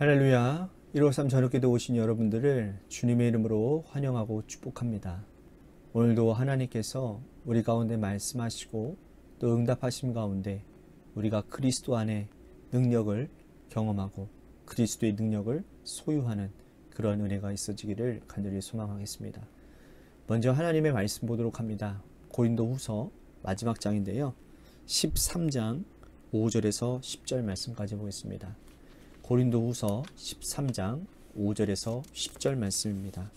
할렐루야. 153 저녁기도 오신 여러분들을 주님의 이름으로 환영하고 축복합니다. 오늘도 하나님께서 우리 가운데 말씀하시고 또 응답하심 가운데 우리가 그리스도 안에 능력을 경험하고 그리스도의 능력을 소유하는 그런 은혜가 있어지기를 간절히 소망하겠습니다. 먼저 하나님의 말씀 보도록 합니다. 고린도후서 마지막 장인데요. 13장 5절에서 10절 말씀까지 보겠습니다. 고린도후서 13장 5절에서 10절 말씀입니다.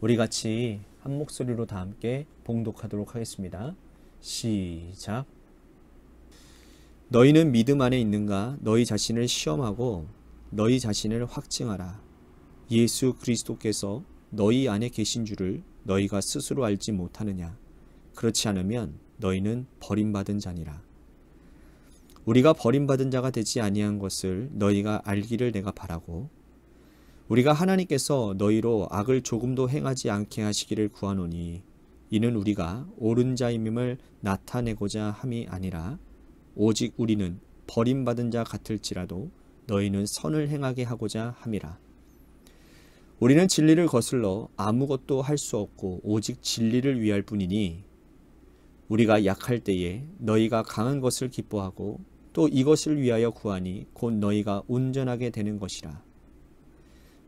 우리 같이 한 목소리로 다 함께 봉독하도록 하겠습니다. 시작. 너희는 믿음 안에 있는가? 너희 자신을 시험하고 너희 자신을 확증하라. 예수 그리스도께서 너희 안에 계신 줄을 너희가 스스로 알지 못하느냐? 그렇지 않으면 너희는 버림받은 자니라. 우리가 버림받은 자가 되지 아니한 것을 너희가 알기를 내가 바라고, 우리가 하나님께서 너희로 악을 조금도 행하지 않게 하시기를 구하노니 이는 우리가 옳은 자임을 나타내고자 함이 아니라 오직 우리는 버림받은 자 같을지라도 너희는 선을 행하게 하고자 함이라. 우리는 진리를 거슬러 아무것도 할 수 없고 오직 진리를 위할 뿐이니 우리가 약할 때에 너희가 강한 것을 기뻐하고 또 이것을 위하여 구하니 곧 너희가 온전하게 되는 것이라.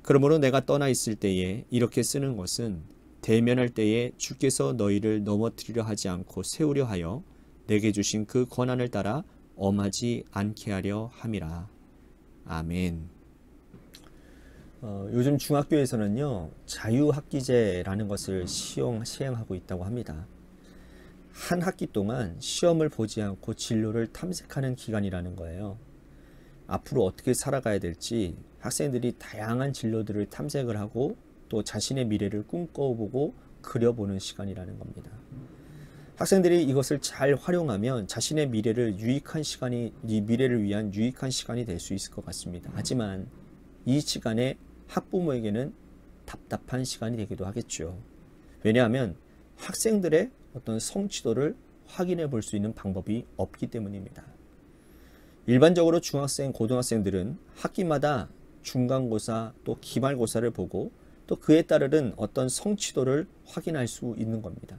그러므로 내가 떠나 있을 때에 이렇게 쓰는 것은 대면할 때에 주께서 너희를 넘어뜨리려 하지 않고 세우려 하여 내게 주신 그 권한을 따라 엄하지 않게 하려 함이라. 아멘. 요즘 중학교에서는요, 자유학기제라는 것을 시행하고 있다고 합니다. 한 학기 동안 시험을 보지 않고 진로를 탐색하는 기간이라는 거예요. 앞으로 어떻게 살아가야 될지 학생들이 다양한 진로들을 탐색을 하고 또 자신의 미래를 꿈꿔보고 그려보는 시간이라는 겁니다. 학생들이 이것을 잘 활용하면 자신의 미래를 위한 유익한 시간이 될 수 있을 것 같습니다. 하지만 이 시간에 학부모에게는 답답한 시간이 되기도 하겠죠. 왜냐하면 학생들의 어떤 성취도를 확인해 볼 수 있는 방법이 없기 때문입니다. 일반적으로 중학생, 고등학생들은 학기마다 중간고사 또 기말고사를 보고 또 그에 따른 어떤 성취도를 확인할 수 있는 겁니다.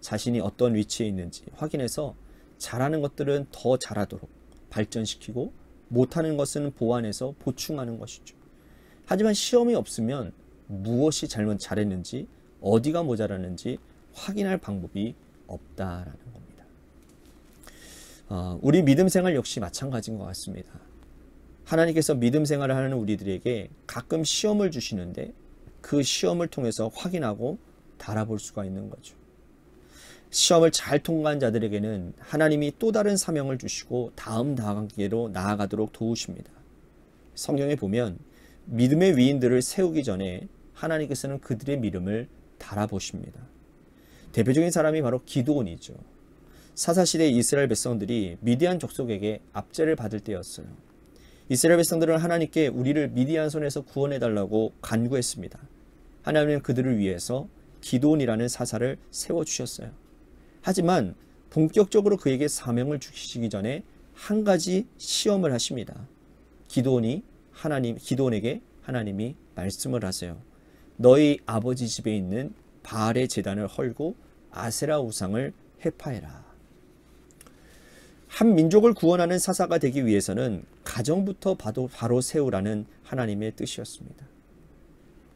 자신이 어떤 위치에 있는지 확인해서 잘하는 것들은 더 잘하도록 발전시키고 못하는 것은 보완해서 보충하는 것이죠. 하지만 시험이 없으면 무엇이 잘했는지 어디가 모자랐는지 확인할 방법이 없다라는 겁니다. 우리 믿음 생활 역시 마찬가지인 것 같습니다. 하나님께서 믿음 생활을 하는 우리들에게 가끔 시험을 주시는데 그 시험을 통해서 확인하고 달아볼 수가 있는 거죠. 시험을 잘 통과한 자들에게는 하나님이 또 다른 사명을 주시고 다음 단계로 나아가도록 도우십니다. 성경에 보면 믿음의 위인들을 세우기 전에 하나님께서는 그들의 믿음을 달아보십니다. 대표적인 사람이 바로 기드온이죠. 사사시대 이스라엘 백성들이 미디안 족속에게 압제를 받을 때였어요. 이스라엘 백성들은 하나님께 우리를 미디안 손에서 구원해달라고 간구했습니다. 하나님은 그들을 위해서 기드온이라는 사사를 세워주셨어요. 하지만 본격적으로 그에게 사명을 주시기 전에 한 가지 시험을 하십니다. 기드온에게 하나님이 말씀을 하세요. 너희 아버지 집에 있는 바알의 제단을 헐고 아세라 우상을 회파해라. 한 민족을 구원하는 사사가 되기 위해서는 가정부터 바로 세우라는 하나님의 뜻이었습니다.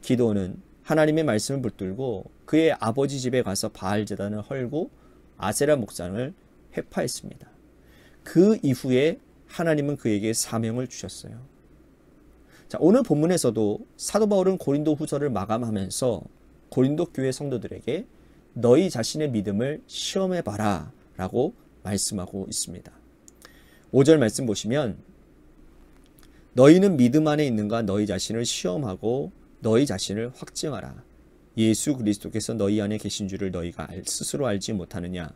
기드온은 하나님의 말씀을 붙들고 그의 아버지 집에 가서 바알 제단을 헐고 아세라 목상을 회파했습니다. 그 이후에 하나님은 그에게 사명을 주셨어요. 자, 오늘 본문에서도 사도 바울은 고린도 후서를 마감하면서 고린도 교회 성도들에게 너희 자신의 믿음을 시험해봐라 라고 말씀하고 있습니다. 5절 말씀 보시면 너희는 믿음 안에 있는가? 너희 자신을 시험하고 너희 자신을 확증하라. 예수 그리스도께서 너희 안에 계신 줄을 너희가 스스로 알지 못하느냐?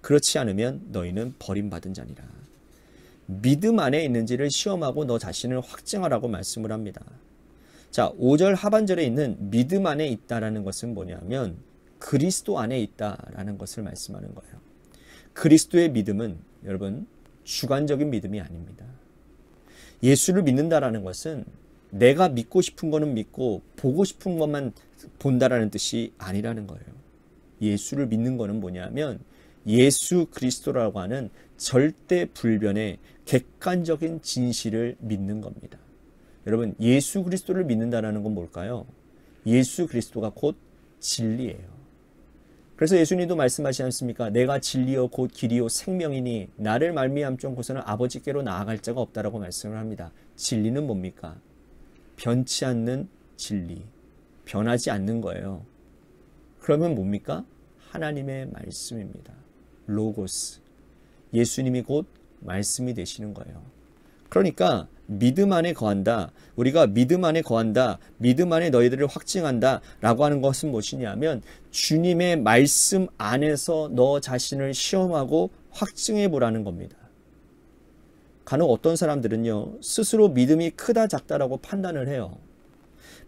그렇지 않으면 너희는 버림받은 자니라. 믿음 안에 있는지를 시험하고 너 자신을 확증하라고 말씀을 합니다. 자, 5절 하반절에 있는 믿음 안에 있다라는 것은 뭐냐면 그리스도 안에 있다라는 것을 말씀하는 거예요. 그리스도의 믿음은 여러분 주관적인 믿음이 아닙니다. 예수를 믿는다라는 것은 내가 믿고 싶은 거는 믿고 보고 싶은 것만 본다라는 뜻이 아니라는 거예요. 예수를 믿는 거는 뭐냐면 예수 그리스도라고 하는 절대 불변의 객관적인 진실을 믿는 겁니다. 여러분, 예수 그리스도를 믿는다는 건 뭘까요? 예수 그리스도가 곧 진리예요. 그래서 예수님도 말씀하시지 않습니까? 내가 진리요 곧 길이요 생명이니 나를 말미암고서는 아버지께로 나아갈 자가 없다라고 말씀을 합니다. 진리는 뭡니까? 변치 않는 진리, 변하지 않는 거예요. 그러면 뭡니까? 하나님의 말씀입니다. 로고스, 예수님이 곧 말씀이 되시는 거예요. 그러니까 믿음 안에 거한다, 우리가 믿음 안에 거한다, 믿음 안에 너희들을 확증한다 라고 하는 것은 무엇이냐면 주님의 말씀 안에서 너 자신을 시험하고 확증해 보라는 겁니다. 간혹 어떤 사람들은요, 스스로 믿음이 크다 작다라고 판단을 해요.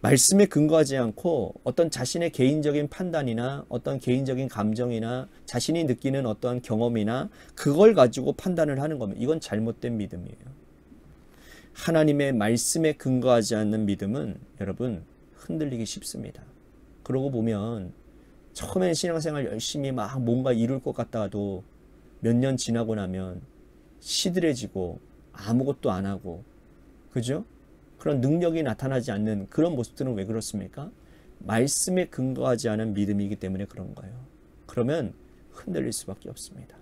말씀에 근거하지 않고 어떤 자신의 개인적인 판단이나 어떤 개인적인 감정이나 자신이 느끼는 어떠한 경험이나 그걸 가지고 판단을 하는 겁니다. 이건 잘못된 믿음이에요. 하나님의 말씀에 근거하지 않는 믿음은 여러분 흔들리기 쉽습니다. 그러고 보면 처음엔 신앙생활 열심히 막 뭔가 이룰 것 같다가도 몇 년 지나고 나면 시들해지고 아무것도 안 하고, 그죠? 그런 능력이 나타나지 않는 그런 모습들은 왜 그렇습니까? 말씀에 근거하지 않은 믿음이기 때문에 그런 거예요. 그러면 흔들릴 수밖에 없습니다.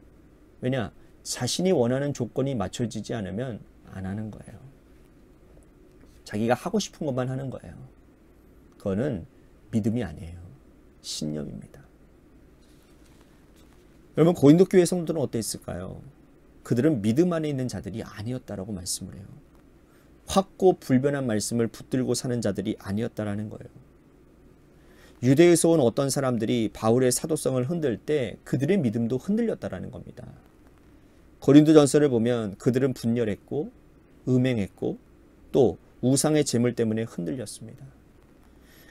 왜냐? 자신이 원하는 조건이 맞춰지지 않으면 안 하는 거예요. 자기가 하고 싶은 것만 하는 거예요. 그거는 믿음이 아니에요. 신념입니다. 여러분, 고린도 교회 성도들은 어땠을까요? 그들은 믿음 안에 있는 자들이 아니었다라고 말씀을 해요. 확고 불변한 말씀을 붙들고 사는 자들이 아니었다라는 거예요. 유대에서 온 어떤 사람들이 바울의 사도성을 흔들 때 그들의 믿음도 흔들렸다라는 겁니다. 고린도전서를 보면 그들은 분열했고 음행했고 또 우상의 재물 때문에 흔들렸습니다.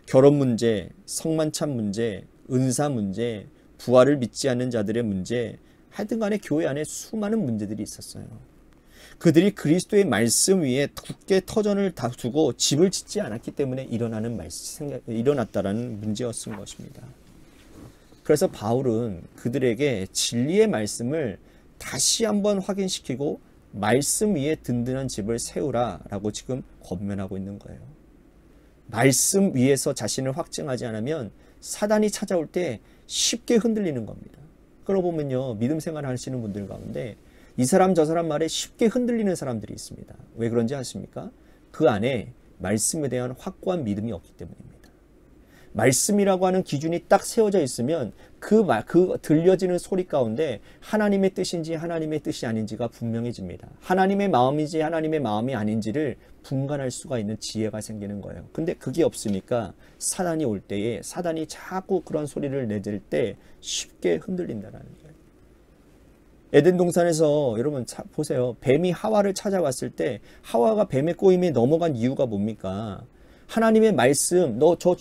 결혼 문제, 성만찬 문제, 은사 문제, 부활을 믿지 않는 자들의 문제, 하여튼 간에 교회 안에 수많은 문제들이 있었어요. 그들이 그리스도의 말씀 위에 굳게 터전을 두고 집을 짓지 않았기 때문에 일어났다라는 문제였던 것입니다. 그래서 바울은 그들에게 진리의 말씀을 다시 한번 확인시키고 말씀 위에 든든한 집을 세우라 라고 지금 권면하고 있는 거예요. 말씀 위에서 자신을 확증하지 않으면 사단이 찾아올 때 쉽게 흔들리는 겁니다. 그러고 보면요, 믿음 생활 하시는 분들 가운데 이 사람 저 사람 말에 쉽게 흔들리는 사람들이 있습니다. 왜 그런지 아십니까? 그 안에 말씀에 대한 확고한 믿음이 없기 때문입니다. 말씀이라고 하는 기준이 딱 세워져 있으면 그 들려지는 소리 가운데 하나님의 뜻인지 하나님의 뜻이 아닌지가 분명해집니다. 하나님의 마음인지 하나님의 마음이 아닌지를 분간할 수가 있는 지혜가 생기는 거예요. 근데 그게 없으니까 사단이 올 때에 사단이 자꾸 그런 소리를 내질 때 쉽게 흔들린다는 거예요. 에덴 동산에서 여러분 보세요. 뱀이 하와를 찾아왔을 때 하와가 뱀의 꼬임에 넘어간 이유가 뭡니까? 하나님의 말씀, 너 저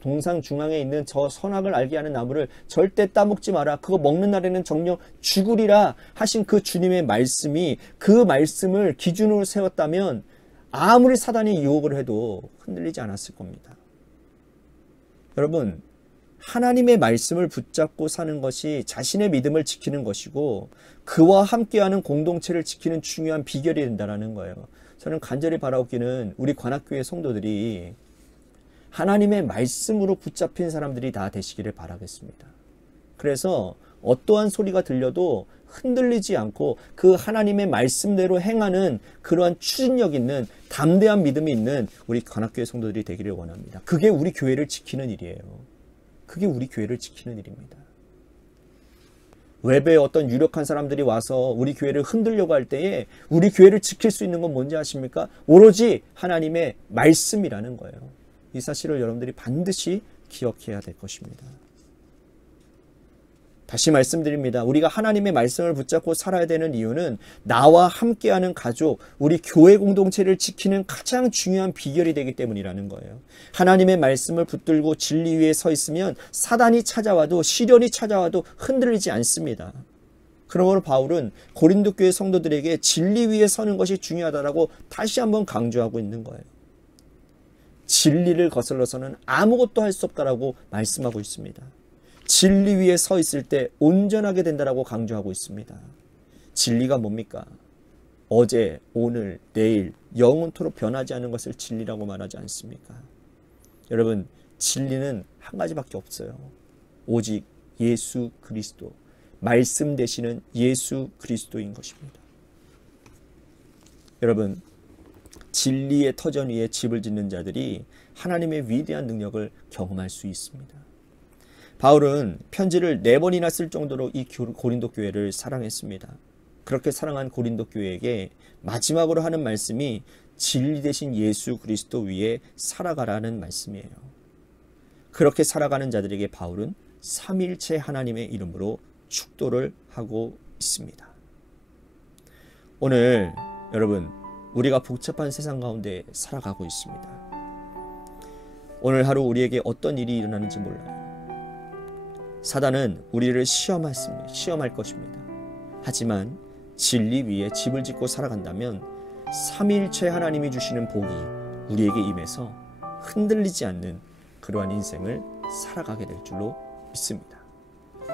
동상 중앙에 있는 저 선악을 알게 하는 나무를 절대 따먹지 마라. 그거 먹는 날에는 정녕 죽으리라 하신 그 주님의 말씀이 그 말씀을 기준으로 세웠다면 아무리 사단이 유혹을 해도 흔들리지 않았을 겁니다. 여러분, 하나님의 말씀을 붙잡고 사는 것이 자신의 믿음을 지키는 것이고 그와 함께하는 공동체를 지키는 중요한 비결이 된다는 거예요. 저는 간절히 바라옵기는 우리 관악교회 성도들이 하나님의 말씀으로 붙잡힌 사람들이 다 되시기를 바라겠습니다. 그래서 어떠한 소리가 들려도 흔들리지 않고 그 하나님의 말씀대로 행하는 그러한 추진력 있는 담대한 믿음이 있는 우리 관악교회 성도들이 되기를 원합니다. 그게 우리 교회를 지키는 일이에요. 그게 우리 교회를 지키는 일입니다. 외부에 어떤 유력한 사람들이 와서 우리 교회를 흔들려고 할 때에 우리 교회를 지킬 수 있는 건 뭔지 아십니까? 오로지 하나님의 말씀이라는 거예요. 이 사실을 여러분들이 반드시 기억해야 될 것입니다. 다시 말씀드립니다. 우리가 하나님의 말씀을 붙잡고 살아야 되는 이유는 나와 함께하는 가족, 우리 교회 공동체를 지키는 가장 중요한 비결이 되기 때문이라는 거예요. 하나님의 말씀을 붙들고 진리 위에 서 있으면 사단이 찾아와도 시련이 찾아와도 흔들리지 않습니다. 그러므로 바울은 고린도 교회 성도들에게 진리 위에 서는 것이 중요하다라고 다시 한번 강조하고 있는 거예요. 진리를 거슬러서는 아무것도 할 수 없다라고 말씀하고 있습니다. 진리 위에 서 있을 때 온전하게 된다라고 강조하고 있습니다. 진리가 뭡니까? 어제, 오늘, 내일 영원토록 변하지 않는 것을 진리라고 말하지 않습니까? 여러분, 진리는 한 가지밖에 없어요. 오직 예수 그리스도, 말씀 되시는 예수 그리스도인 것입니다. 여러분, 진리의 터전 위에 집을 짓는 자들이 하나님의 위대한 능력을 경험할 수 있습니다. 바울은 편지를 4번이나 쓸 정도로 이 고린도 교회를 사랑했습니다. 그렇게 사랑한 고린도 교회에게 마지막으로 하는 말씀이 진리 되신 예수 그리스도 위에 살아가라는 말씀이에요. 그렇게 살아가는 자들에게 바울은 삼일체 하나님의 이름으로 축도를 하고 있습니다. 오늘 여러분, 우리가 복잡한 세상 가운데 살아가고 있습니다. 오늘 하루 우리에게 어떤 일이 일어나는지 몰라요. 사단은 우리를 시험할 것입니다. 하지만 진리 위에 집을 짓고 살아간다면 삼일체 하나님이 주시는 복이 우리에게 임해서 흔들리지 않는 그러한 인생을 살아가게 될 줄로 믿습니다.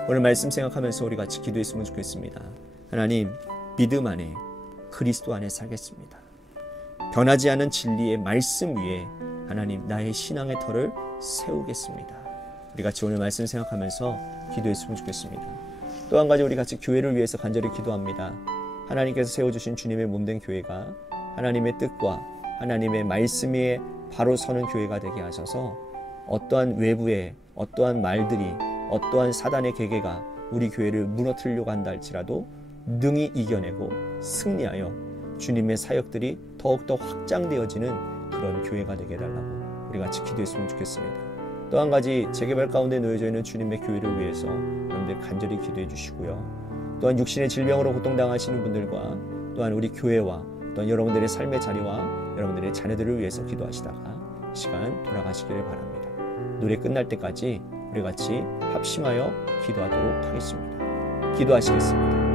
오늘 말씀 생각하면서 우리 같이 기도했으면 좋겠습니다. 하나님, 믿음 안에 그리스도 안에 살겠습니다. 변하지 않은 진리의 말씀 위에 하나님, 나의 신앙의 터를 세우겠습니다. 우리 같이 오늘 말씀 생각하면서 기도했으면 좋겠습니다. 또 한 가지 우리 같이 교회를 위해서 간절히 기도합니다. 하나님께서 세워주신 주님의 몸된 교회가 하나님의 뜻과 하나님의 말씀 위에 바로 서는 교회가 되게 하셔서 어떠한 외부의 어떠한 말들이 어떠한 사단의 계계가 우리 교회를 무너뜨리려고 한다 할지라도 능히 이겨내고 승리하여 주님의 사역들이 더욱더 확장되어지는 그런 교회가 되게 해달라고 우리 같이 기도했으면 좋겠습니다. 또 한 가지 재개발 가운데 놓여져 있는 주님의 교회를 위해서 여러분들 간절히 기도해 주시고요. 또한 육신의 질병으로 고통당하시는 분들과 또한 우리 교회와 또한 여러분들의 삶의 자리와 여러분들의 자녀들을 위해서 기도하시다가 시간 돌아가시기를 바랍니다. 노래 끝날 때까지 우리 같이 합심하여 기도하도록 하겠습니다. 기도하시겠습니다.